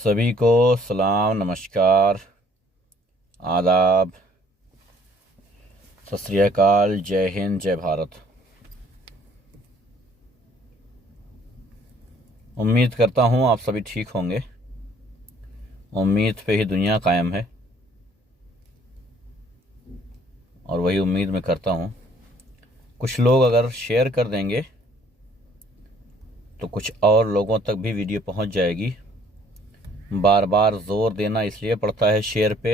सभी को सलाम, नमस्कार, आदाब, सत श्री अकाल, जय हिंद, जय भारत। उम्मीद करता हूँ आप सभी ठीक होंगे। उम्मीद पे ही दुनिया कायम है और वही उम्मीद मैं करता हूँ। कुछ लोग अगर शेयर कर देंगे तो कुछ और लोगों तक भी वीडियो पहुँच जाएगी। बार बार जोर देना इसलिए पड़ता है शेयर पे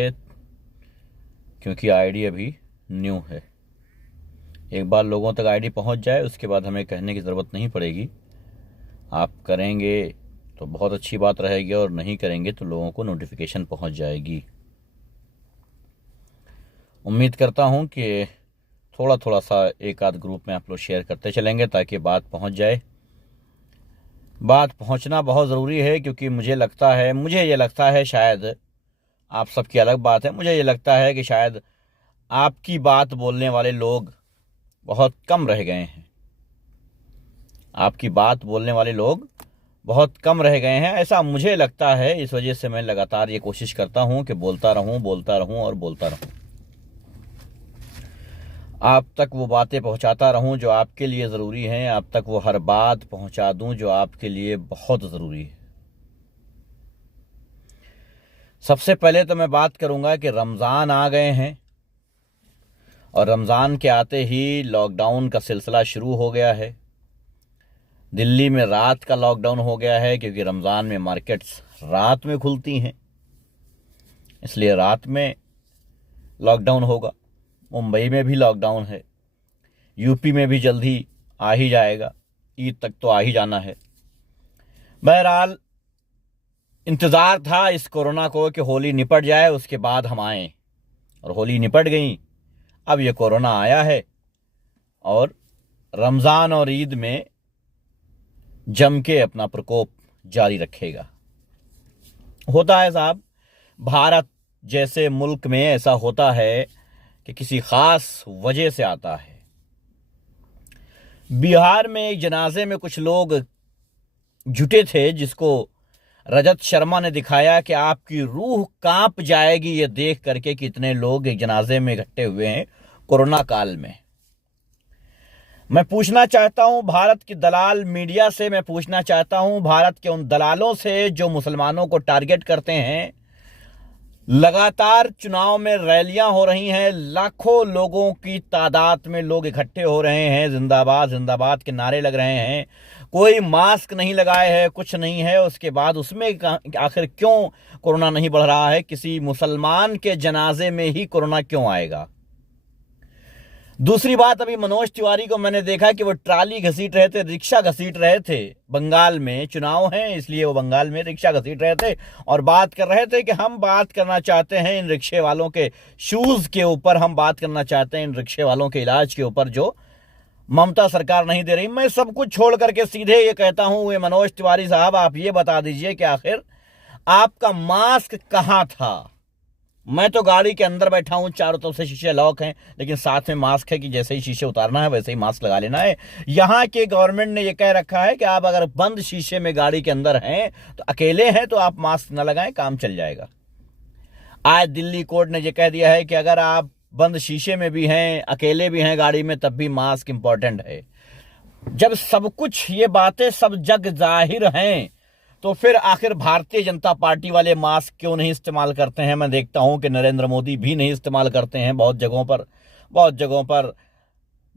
क्योंकि आईडी अभी न्यू है। एक बार लोगों तक आईडी पहुंच जाए उसके बाद हमें कहने की ज़रूरत नहीं पड़ेगी। आप करेंगे तो बहुत अच्छी बात रहेगी और नहीं करेंगे तो लोगों को नोटिफिकेशन पहुंच जाएगी। उम्मीद करता हूं कि थोड़ा थोड़ा सा एक आध ग्रुप में आप लोग शेयर करते चलेंगे ताकि बात पहुंच जाए। बात पहुंचना बहुत ज़रूरी है क्योंकि मुझे ये लगता है शायद आप सबकी अलग बात है। मुझे ये लगता है कि शायद आपकी बात बोलने वाले लोग बहुत कम रह गए हैं। आपकी बात बोलने वाले लोग बहुत कम रह गए हैं, ऐसा मुझे लगता है। इस वजह से मैं लगातार ये कोशिश करता हूं कि बोलता रहूं और बोलता रहूं। आप तक वो बातें पहुंचाता रहूं जो आपके लिए ज़रूरी हैं। आप तक वो हर बात पहुंचा दूं जो आपके लिए बहुत ज़रूरी है। सबसे पहले तो मैं बात करूंगा कि रमज़ान आ गए हैं और रमज़ान के आते ही लॉकडाउन का सिलसिला शुरू हो गया है। दिल्ली में रात का लॉकडाउन हो गया है क्योंकि रमज़ान में मार्केट्स रात में खुलती हैं, इसलिए रात में लॉकडाउन होगा। मुंबई में भी लॉकडाउन है, यूपी में भी जल्दी आ ही जाएगा, ईद तक तो आ ही जाना है। बहरहाल इंतज़ार था इस कोरोना को कि होली निपट जाए उसके बाद हम आएँ, और होली निपट गई। अब ये कोरोना आया है और रमज़ान और ईद में जम के अपना प्रकोप जारी रखेगा। होता है साहब, भारत जैसे मुल्क में ऐसा होता है कि किसी ख़ास वजह से आता है। बिहार में एक जनाजे में कुछ लोग जुटे थे जिसको रजत शर्मा ने दिखाया कि आपकी रूह कांप जाएगी ये देख करके कि इतने लोग एक जनाजे में इकट्ठे हुए हैं कोरोना काल में। मैं पूछना चाहता हूं भारत की दलाल मीडिया से, मैं पूछना चाहता हूं भारत के उन दलालों से जो मुसलमानों को टारगेट करते हैं। लगातार चुनाव में रैलियां हो रही हैं, लाखों लोगों की तादाद में लोग इकट्ठे हो रहे हैं, जिंदाबाद जिंदाबाद के नारे लग रहे हैं। कोई मास्क नहीं लगाए है, कुछ नहीं है। उसके बाद उसमें आखिर क्यों कोरोना नहीं बढ़ रहा है? किसी मुसलमान के जनाजे में ही कोरोना क्यों आएगा? दूसरी बात, अभी मनोज तिवारी को मैंने देखा कि वो ट्राली घसीट रहे थे, रिक्शा घसीट रहे थे। बंगाल में चुनाव हैं इसलिए वो बंगाल में रिक्शा घसीट रहे थे और बात कर रहे थे कि हम बात करना चाहते हैं इन रिक्शे वालों के शूज के ऊपर, हम बात करना चाहते हैं इन रिक्शे वालों के इलाज के ऊपर जो ममता सरकार नहीं दे रही। मैं सब कुछ छोड़ करके सीधे ये कहता हूं, वे मनोज तिवारी साहब आप ये बता दीजिए कि आखिर आपका मास्क कहां था? मैं तो गाड़ी के अंदर बैठा हूं, चारों तरफ से शीशे लॉक हैं, लेकिन साथ में मास्क है कि जैसे ही शीशे उतारना है वैसे ही मास्क लगा लेना है। यहां के गवर्नमेंट ने यह कह रखा है कि आप अगर बंद शीशे में गाड़ी के अंदर हैं तो अकेले हैं तो आप मास्क न लगाएं, काम चल जाएगा। आज दिल्ली कोर्ट ने यह कह दिया है कि अगर आप बंद शीशे में भी हैं, अकेले भी हैं गाड़ी में, तब भी मास्क इंपॉर्टेंट है। जब सब कुछ ये बातें सब जग जाहिर हैं तो फिर आखिर भारतीय जनता पार्टी वाले मास्क क्यों नहीं इस्तेमाल करते हैं? मैं देखता हूं कि नरेंद्र मोदी भी नहीं इस्तेमाल करते हैं। बहुत जगहों पर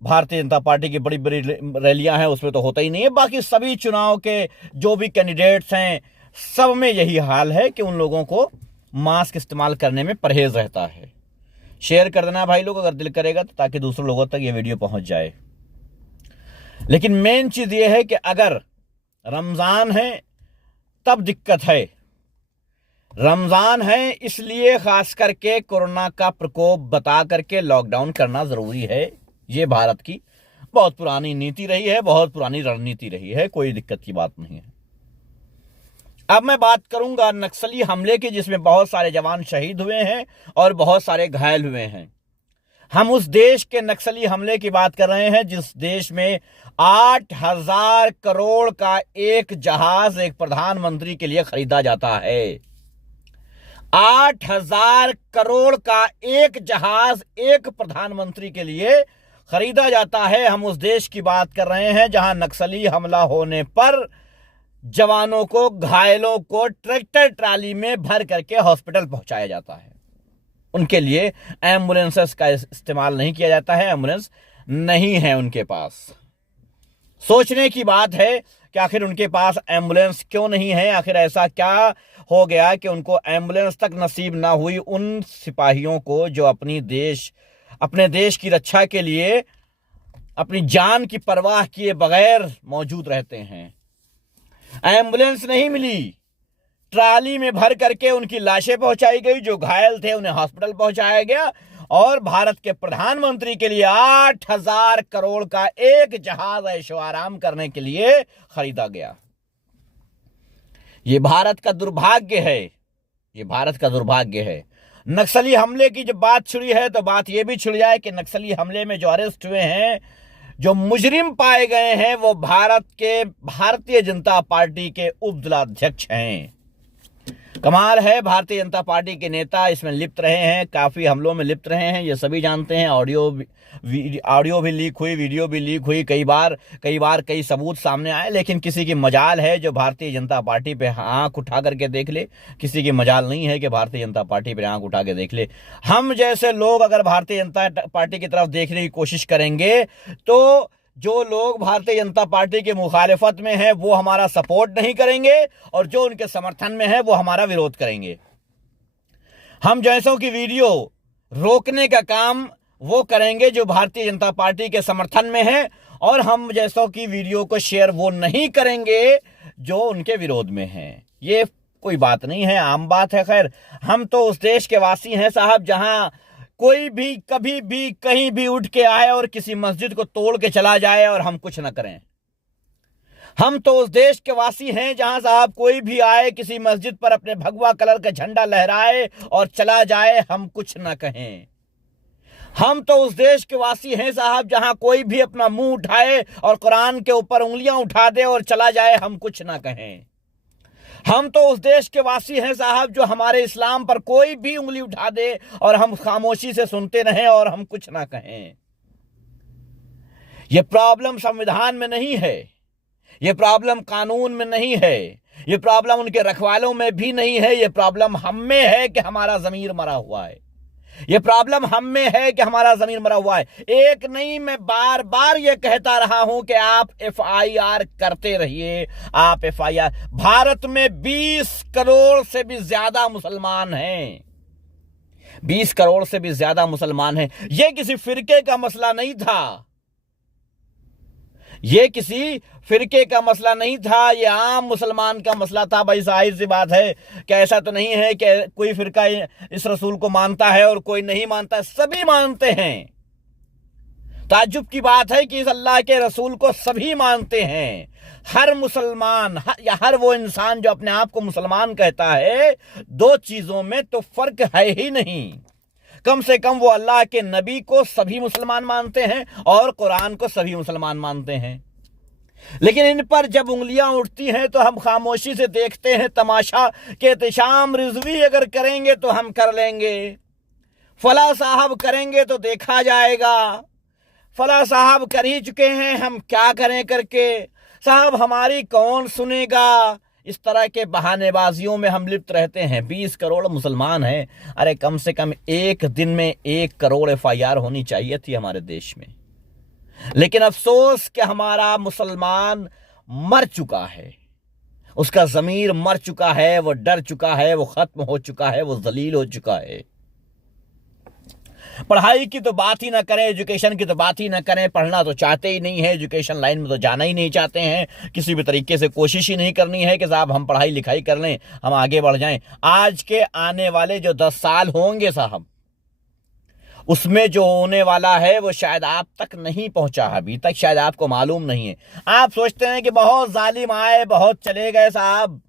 भारतीय जनता पार्टी की बड़ी बड़ी रैलियां हैं, उसमें तो होता ही नहीं है। बाकी सभी चुनाव के जो भी कैंडिडेट्स हैं सब में यही हाल है कि उन लोगों को मास्क इस्तेमाल करने में परहेज रहता है। शेयर कर देना भाई लोग अगर दिल करेगा तो, ताकि दूसरे लोगों तक ये वीडियो पहुंच जाए। लेकिन मेन चीज ये है कि अगर रमजान है तब दिक्कत है। रमजान है इसलिए खास करके कोरोना का प्रकोप बता करके लॉकडाउन करना जरूरी है। ये भारत की बहुत पुरानी नीति रही है, बहुत पुरानी रणनीति रही है, कोई दिक्कत की बात नहीं है। अब मैं बात करूंगा नक्सली हमले की, जिसमें बहुत सारे जवान शहीद हुए हैं और बहुत सारे घायल हुए हैं। हम उस देश के नक्सली हमले की बात कर रहे हैं जिस देश में 8,000 करोड़ का एक जहाज एक प्रधानमंत्री के लिए खरीदा जाता है। 8,000 करोड़ का एक जहाज एक प्रधानमंत्री के लिए खरीदा जाता है। हम उस देश की बात कर रहे हैं जहां नक्सली हमला होने पर जवानों को, घायलों को ट्रैक्टर ट्राली में भर करके हॉस्पिटल पहुंचाया जाता है। उनके लिए एम्बुलेंसेस का इस्तेमाल नहीं किया जाता है, एम्बुलेंस नहीं है उनके पास। सोचने की बात है कि आखिर उनके पास एम्बुलेंस क्यों नहीं है, आखिर ऐसा क्या हो गया कि उनको एम्बुलेंस तक नसीब ना हुई उन सिपाहियों को जो अपने देश की रक्षा के लिए अपनी जान की परवाह किए बगैर मौजूद रहते हैं। एम्बुलेंस नहीं मिली, ट्राली में भर करके उनकी लाशें पहुंचाई गई, जो घायल थे उन्हें हॉस्पिटल पहुंचाया गया और भारत के प्रधानमंत्री के लिए 8,000 करोड़ का एक जहाज ऐशो आराम करने के लिए खरीदा गया। यह भारत का दुर्भाग्य है, यह भारत का दुर्भाग्य है। नक्सली हमले की जब बात छिड़ी है तो बात यह भी छिड़ जाए कि नक्सली हमले में जो अरेस्ट हुए हैं, जो मुजरिम पाए गए हैं, वो भारतीय जनता पार्टी के उपजिलाध्यक्ष हैं। कमाल है, भारतीय जनता पार्टी के नेता इसमें लिप्त रहे हैं, काफी हमलों में लिप्त रहे हैं, ये सभी जानते हैं। ऑडियो भी लीक हुई, वीडियो भी लीक हुई, कई बार कई सबूत सामने आए, लेकिन किसी की मजाल है जो भारतीय जनता पार्टी पे आंख उठा करके देख ले, किसी की मजाल नहीं है कि भारतीय जनता पार्टी पे आंख उठा के देख ले। हम जैसे लोग अगर भारतीय जनता पार्टी की तरफ देखने की कोशिश करेंगे तो जो लोग भारतीय जनता पार्टी के मुखालिफत में हैं वो हमारा सपोर्ट नहीं करेंगे और जो उनके समर्थन में है वो हमारा विरोध करेंगे। हम जैसों की वीडियो रोकने का काम वो करेंगे जो भारतीय जनता पार्टी के समर्थन में है, और हम जैसों की वीडियो को शेयर वो नहीं करेंगे जो उनके विरोध में है। ये कोई बात नहीं है, आम बात है। खैर, हम तो उस देश के वासी हैं साहब जहां कोई भी कभी भी कहीं भी उठ के आए और किसी मस्जिद को तोड़ के चला जाए और हम कुछ ना करें। हम तो उस देश के वासी हैं जहां साहब कोई भी आए, किसी मस्जिद पर अपने भगवा कलर का झंडा लहराए और चला जाए, हम कुछ ना कहें। हम तो उस देश के वासी हैं साहब जहां कोई भी अपना मुंह उठाए और कुरान के ऊपर उंगलियां उठा दे और चला जाए, हम कुछ ना कहें। हम तो उस देश के वासी हैं साहब जो हमारे इस्लाम पर कोई भी उंगली उठा दे और हम खामोशी से सुनते रहें और हम कुछ ना कहें। यह प्रॉब्लम संविधान में नहीं है, यह प्रॉब्लम कानून में नहीं है, यह प्रॉब्लम उनके रखवालों में भी नहीं है, यह प्रॉब्लम हम में है कि हमारा ज़मीर मरा हुआ है। यह प्रॉब्लम हम में है कि हमारा ज़मीर मरा हुआ है। एक नहीं, मैं बार बार यह कहता रहा हूं कि आप FIR करते रहिए, आप FIR। भारत में 20 करोड़ से भी ज्यादा मुसलमान हैं, 20 करोड़ से भी ज्यादा मुसलमान हैं। यह किसी फिरके का मसला नहीं था, यह किसी फिरके का मसला नहीं था, यह आम मुसलमान का मसला था। भाई जाहिर सी बात है कि ऐसा तो नहीं है कि कोई फिरका इस रसूल को मानता है और कोई नहीं मानता, सभी मानते हैं। ताज्जुब की बात है कि इस अल्लाह के रसूल को सभी मानते हैं। हर मुसलमान या हर वो इंसान जो अपने आप को मुसलमान कहता है, दो चीजों में तो फर्क है ही नहीं। कम से कम वो अल्लाह के नबी को सभी मुसलमान मानते हैं और कुरान को सभी मुसलमान मानते हैं। लेकिन इन पर जब उंगलियां उठती हैं तो हम खामोशी से देखते हैं तमाशा के एहतशाम रिजवी अगर करेंगे तो हम कर लेंगे, फला साहब करेंगे तो देखा जाएगा, फला साहब कर ही चुके हैं, हम क्या करें करके, साहब हमारी कौन सुनेगा। इस तरह के बहानेबाजियों में हम लिप्त रहते हैं। 20 करोड़ मुसलमान हैं, अरे कम से कम एक दिन में 1 करोड़ FIR होनी चाहिए थी हमारे देश में। लेकिन अफसोस कि हमारा मुसलमान मर चुका है, उसका ज़मीर मर चुका है, वो डर चुका है, वो खत्म हो चुका है, वो जलील हो चुका है। पढ़ाई की तो बात ही ना करें, एजुकेशन की तो बात ही ना करें, पढ़ना तो चाहते ही नहीं है, एजुकेशन लाइन में तो जाना ही नहीं चाहते हैं, किसी भी तरीके से कोशिश ही नहीं करनी है कि साहब हम पढ़ाई लिखाई कर लें, हम आगे बढ़ जाएं। आज के आने वाले जो 10 साल होंगे साहब, उसमें जो होने वाला है वो शायद आप तक नहीं पहुंचा, अभी तक शायद आपको मालूम नहीं है। आप सोचते हैं कि बहुत जालिम आए बहुत चले गए साहब,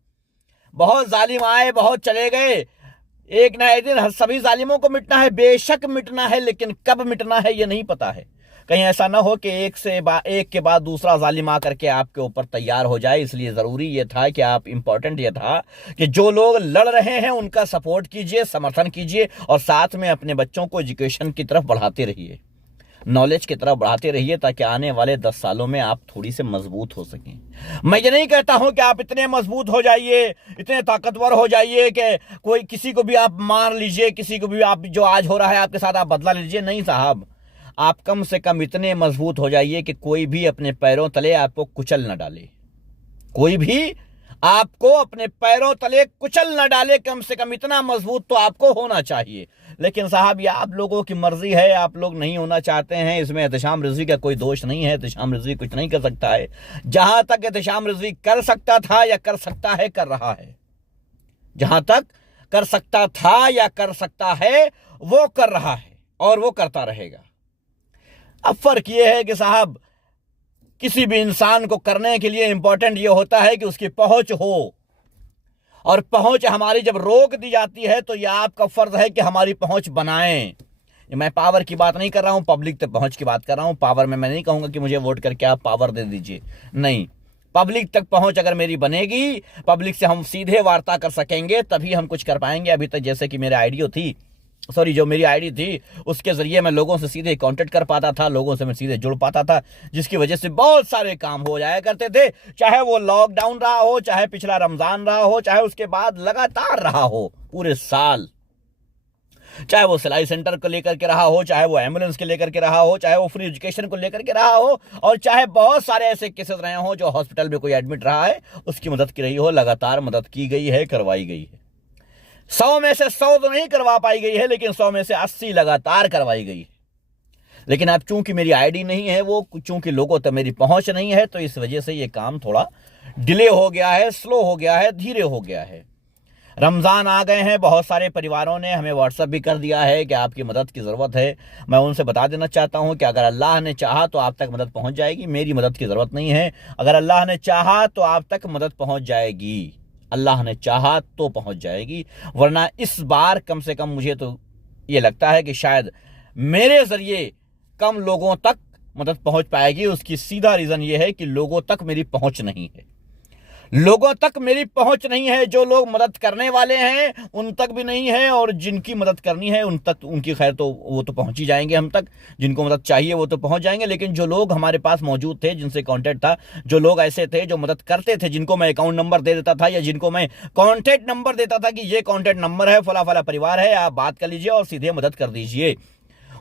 बहुत जालिम आए बहुत चले गए, एक ना एक दिन सभी जालिमों को मिटना है, बेशक मिटना है, लेकिन कब मिटना है ये नहीं पता है। कहीं ऐसा ना हो कि एक के बाद दूसरा जालिम आ करके आपके ऊपर तैयार हो जाए। इसलिए ज़रूरी ये था कि आप, इम्पोर्टेंट ये था कि जो लोग लड़ रहे हैं उनका सपोर्ट कीजिए, समर्थन कीजिए और साथ में अपने बच्चों को एजुकेशन की तरफ बढ़ाते रहिए, नॉलेज की तरफ बढ़ाते रहिए, ताकि आने वाले 10 सालों में आप थोड़ी से मजबूत हो सकें। मैं ये नहीं कहता हूं कि आप इतने मजबूत हो जाइए, इतने ताकतवर हो जाइए कि कोई किसी को भी आप मार लीजिए, किसी को भी आप, जो आज हो रहा है आपके साथ, आप बदला लीजिए। नहीं साहब, आप कम से कम इतने मजबूत हो जाइए कि कोई भी अपने पैरों तले आपको कुचल न डाले, कोई भी आपको अपने पैरों तले कुचल न डाले। कम से कम इतना मजबूत तो आपको होना चाहिए। लेकिन साहब, ये आप लोगों की मर्जी है, आप लोग नहीं होना चाहते हैं। इसमें एहतशाम रिजवी का कोई दोष नहीं है, एहतशाम रिजवी कुछ नहीं कर सकता है। जहां तक एहतशाम रिजवी कर सकता था या कर सकता है, कर रहा है। जहां तक कर सकता था या कर सकता है वो कर रहा है और वो करता रहेगा। अब फर्क ये है कि साहब, किसी भी इंसान को करने के लिए इंपॉर्टेंट ये होता है कि उसकी पहुंच हो, और पहुंच हमारी जब रोक दी जाती है तो यह आपका फर्ज है कि हमारी पहुंच बनाएं। मैं पावर की बात नहीं कर रहा हूं, पब्लिक तक पहुंच की बात कर रहा हूं। पावर में मैं नहीं कहूंगा कि मुझे वोट करके आप पावर दे दीजिए, नहीं। पब्लिक तक पहुंच अगर मेरी बनेगी, पब्लिक से हम सीधे वार्ता कर सकेंगे, तभी हम कुछ कर पाएंगे। अभी तक जैसे कि मेरी जो मेरी आईडी थी, उसके जरिए मैं लोगों से सीधे कांटेक्ट कर पाता था, लोगों से मैं सीधे जुड़ पाता था, जिसकी वजह से बहुत सारे काम हो जाया करते थे। चाहे वो लॉकडाउन रहा हो, चाहे पिछला रमजान रहा हो, चाहे उसके बाद लगातार रहा हो पूरे साल, चाहे वो सिलाई सेंटर को लेकर के रहा हो, चाहे वो एम्बुलेंस के लेकर के रहा हो, चाहे वो फ्री एजुकेशन को लेकर के रहा हो, और चाहे बहुत सारे ऐसे केसेस रहे हो जो हॉस्पिटल में कोई एडमिट रहा है, उसकी मदद की रही हो। लगातार मदद की गई है, करवाई गई है। 100 में से 100 तो नहीं करवा पाई गई है, लेकिन 100 में से 80 लगातार करवाई गई है। लेकिन अब चूंकि मेरी आईडी नहीं है, वो चूंकि लोगों तक मेरी पहुंच नहीं है, तो इस वजह से ये काम थोड़ा डिले हो गया है, स्लो हो गया है, धीरे हो गया है। रमजान आ गए हैं, बहुत सारे परिवारों ने हमें व्हाट्सएप भी कर दिया है कि आपकी मदद की ज़रूरत है। मैं उनसे बता देना चाहता हूं कि अगर अल्लाह ने चाहा तो आप तक मदद पहुंच जाएगी। मेरी मदद की ज़रूरत नहीं है। अगर अल्लाह ने चाहा तो आप तक मदद पहुंच जाएगी, अल्लाह ने चाहा तो पहुंच जाएगी। वरना इस बार कम से कम मुझे तो ये लगता है कि शायद मेरे जरिए कम लोगों तक मदद पहुंच पाएगी। उसकी सीधा रीज़न ये है कि लोगों तक मेरी पहुंच नहीं है, लोगों तक मेरी पहुंच नहीं है। जो लोग मदद करने वाले हैं उन तक भी नहीं है, और जिनकी मदद करनी है उन तक, उनकी खैर तो वो तो पहुंच ही जाएंगे हम तक। जिनको मदद चाहिए वो तो पहुंच जाएंगे। लेकिन जो लोग हमारे पास मौजूद थे, जिनसे कांटेक्ट था, जो लोग ऐसे थे जो मदद करते थे, जिनको मैं अकाउंट नंबर दे देता था या जिनको मैं कॉन्टैक्ट नंबर देता था कि ये कॉन्टैक्ट नंबर है, फला फला परिवार है, आप बात कर लीजिए और सीधे मदद कर दीजिए,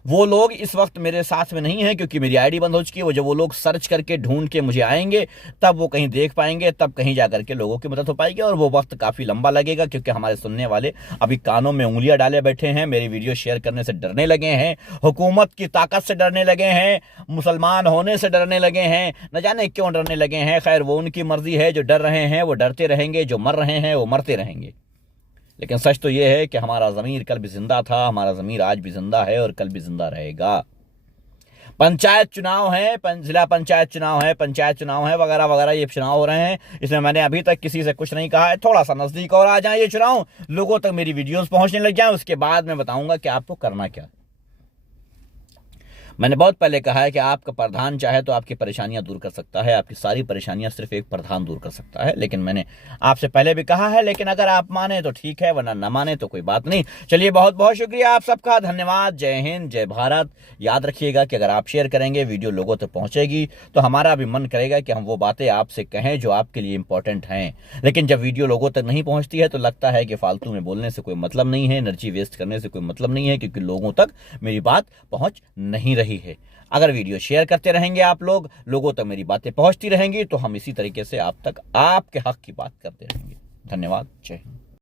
वो लोग इस वक्त मेरे साथ में नहीं है, क्योंकि मेरी आईडी बंद हो चुकी है। वो जब वो लोग सर्च करके ढूंढ के मुझे आएंगे, तब वो कहीं देख पाएंगे, तब कहीं जाकर के लोगों की मदद हो पाएगी। और वो वक्त काफ़ी लंबा लगेगा, क्योंकि हमारे सुनने वाले अभी कानों में उंगलियां डाले बैठे हैं, मेरी वीडियो शेयर करने से डरने लगे हैं, हुकूमत की ताकत से डरने लगे हैं, मुसलमान होने से डरने लगे हैं, न जाने क्यों डरने लगे हैं। खैर, वो उनकी मर्जी है। जो डर रहे हैं वो डरते रहेंगे, जो मर रहे हैं वो मरते रहेंगे। लेकिन सच तो यह है कि हमारा ज़मीर कल भी जिंदा था, हमारा ज़मीर आज भी जिंदा है और कल भी जिंदा रहेगा। पंचायत चुनाव है, जिला पंचायत चुनाव है, पंचायत चुनाव है, वगैरह वगैरह ये चुनाव हो रहे हैं। इसमें मैंने अभी तक किसी से कुछ नहीं कहा है। थोड़ा सा नज़दीक और आ जाए ये चुनाव, लोगों तक मेरी वीडियोस पहुंचने लग जाए, उसके बाद मैं बताऊंगा कि आपको करना क्या। मैंने बहुत पहले कहा है कि आपका प्रधान चाहे तो आपकी परेशानियां दूर कर सकता है, आपकी सारी परेशानियां सिर्फ एक प्रधान दूर कर सकता है। लेकिन मैंने आपसे पहले भी कहा है, लेकिन अगर आप माने तो ठीक है, वरना न माने तो कोई बात नहीं। चलिए, बहुत बहुत शुक्रिया आप सबका, धन्यवाद। जय हिंद, जय भारत। याद रखिएगा कि अगर आप शेयर करेंगे, वीडियो लोगों तक पहुंचेगी, तो हमारा भी मन करेगा कि हम वो बातें आपसे कहें जो आपके लिए इंपॉर्टेंट हैं। लेकिन जब वीडियो लोगों तक नहीं पहुंचती है तो लगता है कि फालतू में बोलने से कोई मतलब नहीं है, एनर्जी वेस्ट करने से कोई मतलब नहीं है, क्योंकि लोगों तक मेरी बात पहुंच नहीं रही है। अगर वीडियो शेयर करते रहेंगे आप लोग, लोगों तक मेरी बातें पहुंचती रहेंगी, तो हम इसी तरीके से आप तक आपके हक की बात करते रहेंगे। धन्यवाद। जय हिंद।